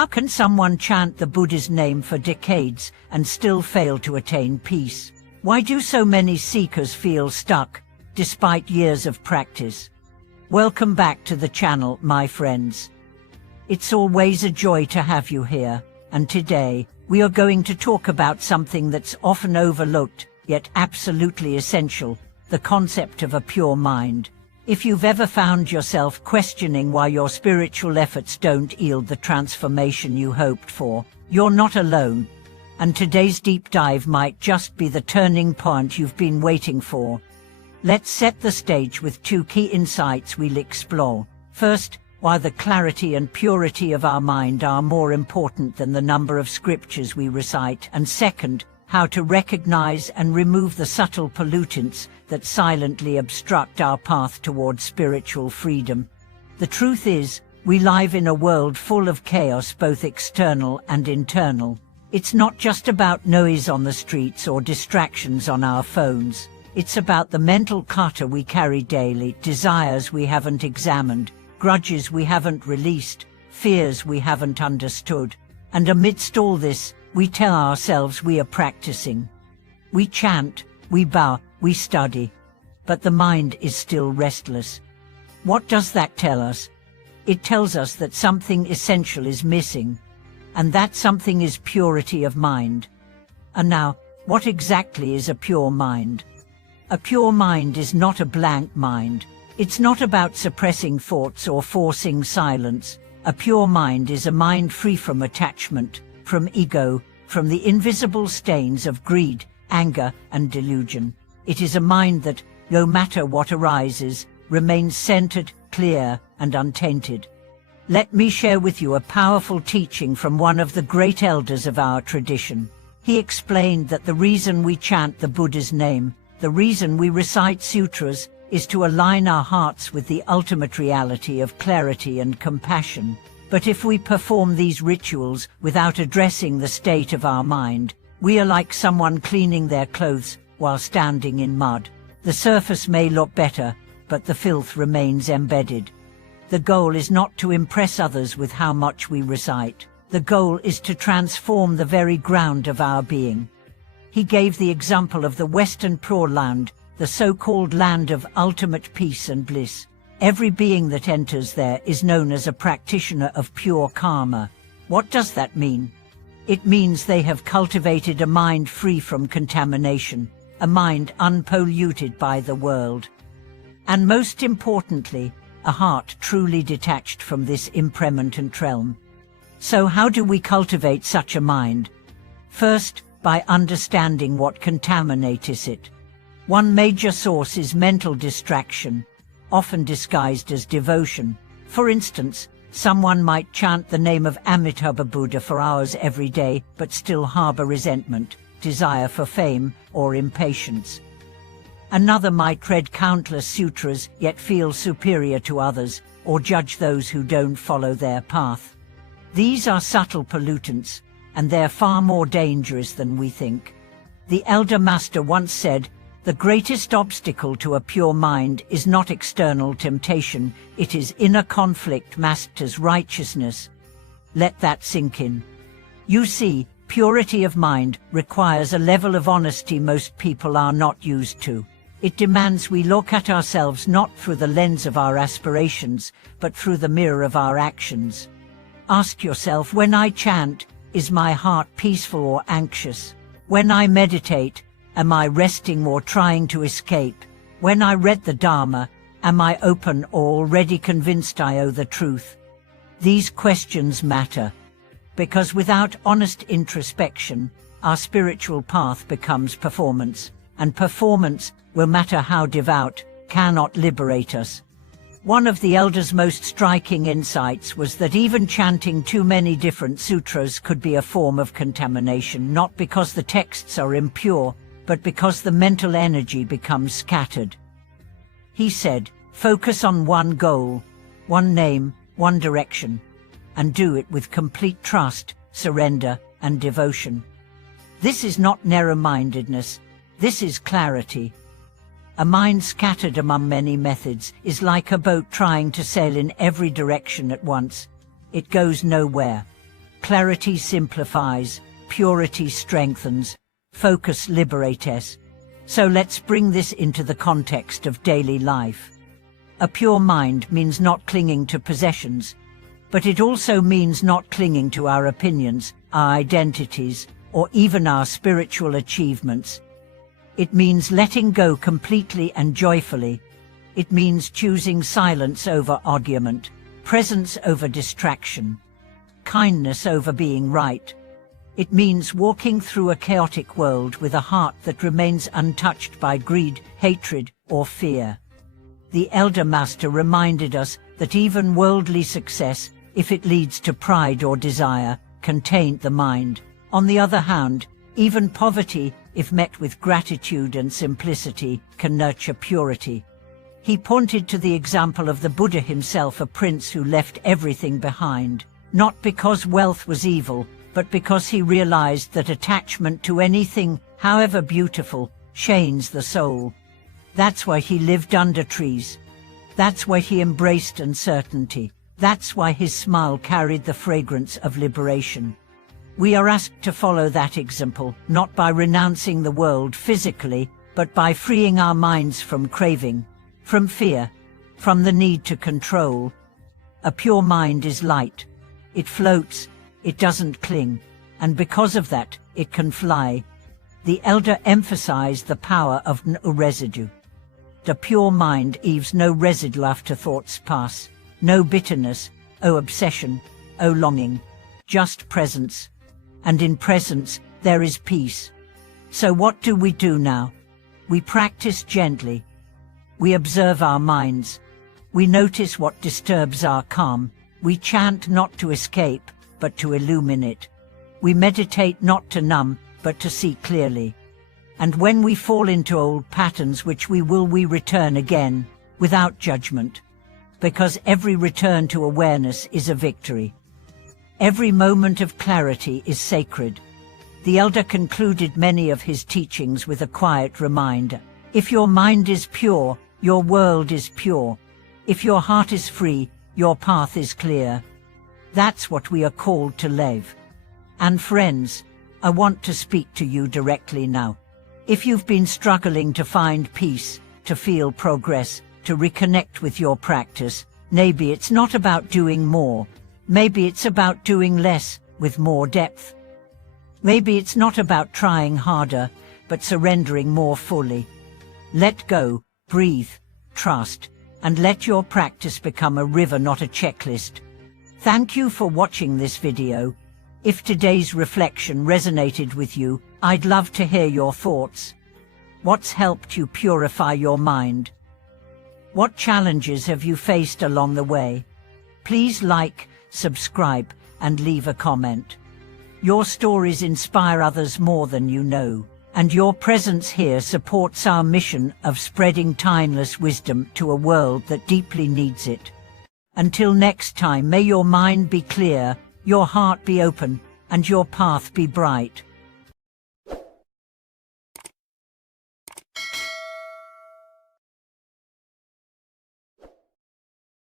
How can someone chant the Buddha's name for decades and still fail to attain peace? Why do so many seekers feel stuck, despite years of practice? Welcome back to the channel, my friends. It's always a joy to have you here, and today, we are going to talk about something that's often overlooked, yet absolutely essential, the concept of a pure mind. If you've ever found yourself questioning why your spiritual efforts don't yield the transformation you hoped for, you're not alone. And today's deep dive might just be the turning point you've been waiting for. Let's set the stage with two key insights we'll explore. First, why the clarity and purity of our mind are more important than the number of scriptures we recite, and second, how to recognize and remove the subtle pollutants that silently obstruct our path toward spiritual freedom. The truth is, we live in a world full of chaos, both external and internal. It's not just about noise on the streets or distractions on our phones. It's about the mental clutter we carry daily, desires we haven't examined, grudges we haven't released, fears we haven't understood. And amidst all this, we tell ourselves we are practicing. We chant, we bow, we study. But the mind is still restless. What does that tell us? It tells us that something essential is missing. And that something is purity of mind. And now, what exactly is a pure mind? A pure mind is not a blank mind. It's not about suppressing thoughts or forcing silence. A pure mind is a mind free from attachment, from ego, from the invisible stains of greed, anger, and delusion. It is a mind that, no matter what arises, remains centered, clear, and untainted. Let me share with you a powerful teaching from one of the great elders of our tradition. He explained that the reason we chant the Buddha's name, the reason we recite sutras, is to align our hearts with the ultimate reality of clarity and compassion. But if we perform these rituals without addressing the state of our mind, we are like someone cleaning their clothes while standing in mud. The surface may look better, but the filth remains embedded. The goal is not to impress others with how much we recite. The goal is to transform the very ground of our being. He gave the example of the Western Pure Land, the so-called land of ultimate peace and bliss. Every being that enters there is known as a practitioner of pure karma. What does that mean? It means they have cultivated a mind free from contamination, a mind unpolluted by the world. And most importantly, a heart truly detached from this impermanent realm. So how do we cultivate such a mind? First, by understanding what contaminates it. One major source is mental distraction, often disguised as devotion. For instance, someone might chant the name of Amitabha Buddha for hours every day, but still harbor resentment, desire for fame, or impatience. Another might read countless sutras, yet feel superior to others, or judge those who don't follow their path. These are subtle pollutants, and they're far more dangerous than we think. The elder master once said, "The greatest obstacle to a pure mind is not external temptation, it is inner conflict masked as righteousness." Let that sink in. You see, purity of mind requires a level of honesty most people are not used to. It demands we look at ourselves not through the lens of our aspirations, but through the mirror of our actions. Ask yourself, when I chant, is my heart peaceful or anxious? When I meditate, am I resting or trying to escape? When I read the Dharma, am I open or already convinced I owe the truth? These questions matter, because without honest introspection, our spiritual path becomes performance, and performance, no matter how devout, cannot liberate us. One of the elders' most striking insights was that even chanting too many different sutras could be a form of contamination, not because the texts are impure, but because the mental energy becomes scattered. He said, focus on one goal, one name, one direction, and do it with complete trust, surrender, and devotion. This is not narrow-mindedness, this is clarity. A mind scattered among many methods is like a boat trying to sail in every direction at once. It goes nowhere. Clarity simplifies, purity strengthens, focus liberates. So let's bring this into the context of daily life. A pure mind means not clinging to possessions, but it also means not clinging to our opinions, our identities, or even our spiritual achievements. It means letting go completely and joyfully. It means choosing silence over argument, presence over distraction, kindness over being right. It means walking through a chaotic world with a heart that remains untouched by greed, hatred, or fear. The Elder Master reminded us that even worldly success, if it leads to pride or desire, can taint the mind. On the other hand, even poverty, if met with gratitude and simplicity, can nurture purity. He pointed to the example of the Buddha himself, a prince who left everything behind, not because wealth was evil, but because he realized that attachment to anything, however beautiful, stains the soul. That's why he lived under trees. That's why he embraced uncertainty. That's why his smile carried the fragrance of liberation. We are asked to follow that example, not by renouncing the world physically, but by freeing our minds from craving, from fear, from the need to control. A pure mind is light. It floats, it doesn't cling, and because of that, it can fly. The Elder emphasized the power of no residue. The pure mind leaves no residue after thoughts pass, no bitterness, no obsession, no longing, just presence. And in presence, there is peace. So what do we do now? We practice gently. We observe our minds. We notice what disturbs our calm. We chant not to escape, but to illuminate. We meditate not to numb, but to see clearly. And when we fall into old patterns, which we return again, without judgment. Because every return to awareness is a victory. Every moment of clarity is sacred. The Elder concluded many of his teachings with a quiet reminder. If your mind is pure, your world is pure. If your heart is free, your path is clear. That's what we are called to live. And friends, I want to speak to you directly now. If you've been struggling to find peace, to feel progress, to reconnect with your practice, maybe it's not about doing more. Maybe it's about doing less, with more depth. Maybe it's not about trying harder, but surrendering more fully. Let go, breathe, trust, and let your practice become a river, not a checklist. Thank you for watching this video. If today's reflection resonated with you, I'd love to hear your thoughts. What's helped you purify your mind? What challenges have you faced along the way? Please like, subscribe, and leave a comment. Your stories inspire others more than you know, and your presence here supports our mission of spreading timeless wisdom to a world that deeply needs it. Until next time, may your mind be clear, your heart be open, and your path be bright.